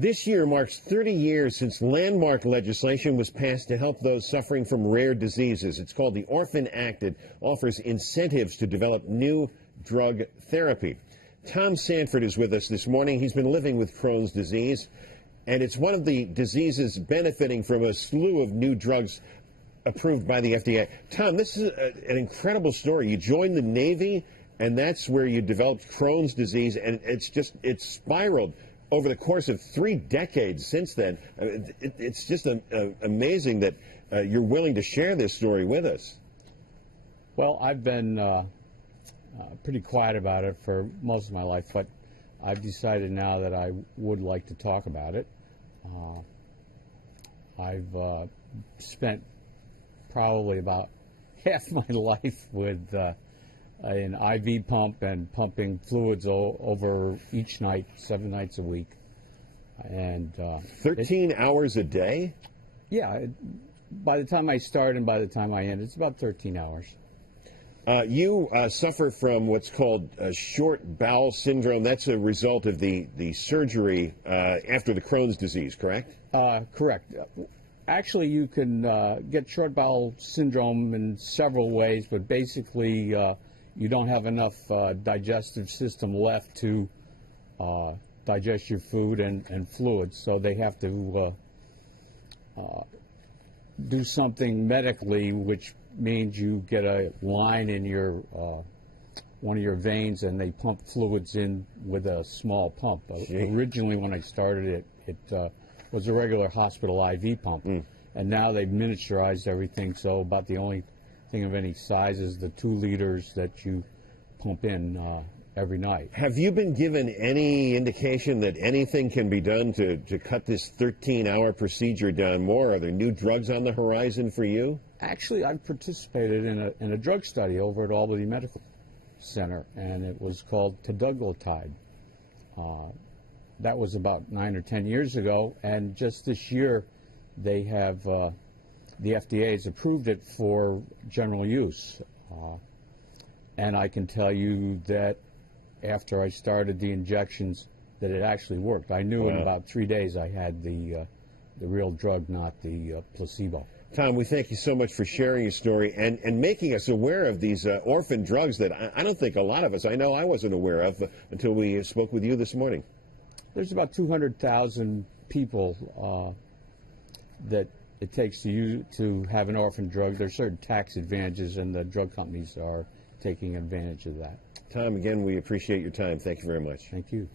This year marks 30 years since landmark legislation was passed to help those suffering from rare diseases. It's called the Orphan Act. It offers incentives to develop new drug therapy. Tom Sanford is with us this morning. He's been living with Crohn's disease, and it's one of the diseases benefiting from a slew of new drugs approved by the FDA. Tom, this is an incredible story. You joined the Navy, and that's where you developed Crohn's disease, and it's spiraled over the course of 3 decades since then. It's just amazing that you're willing to share this story with us. Well, I've been pretty quiet about it for most of my life, but I've decided now that I would like to talk about it. I've spent probably about half my life with an IV pump and pumping fluids over each night, 7 nights a week. And 13 hours a day? Yeah. By the time I start and by the time I end, it's about 13 hours. You suffer from what's called short bowel syndrome. That's a result of the surgery after the Crohn's disease, correct? Correct. Actually, you can get short bowel syndrome in several ways, but basically you don't have enough digestive system left to digest your food and fluids, so they have to do something medically, which means you get a line in your one of your veins, and they pump fluids in with a small pump. Originally, when I started it was a regular hospital IV pump, and now they've miniaturized everything, so about the only thing of any size is the 2 liters that you pump in every night. Have you been given any indication that anything can be done to cut this 13-hour procedure down more? Are there new drugs on the horizon for you? Actually, I've participated in a drug study over at Albany Medical Center, and it was called Lowtide. That was about 9 or 10 years ago, and just this year they have the FDA has approved it for general use. And I can tell you that after I started the injections that it actually worked. I knew in about 3 days I had the real drug, not the placebo. Tom, we thank you so much for sharing your story and making us aware of these orphan drugs that I don't think a lot of us, I know I wasn't aware of until we spoke with you this morning. There's about 200,000 people that it takes to have an orphan drug. There's certain tax advantages, and the drug companies are taking advantage of that. Tom, again, we appreciate your time. Thank you very much. Thank you.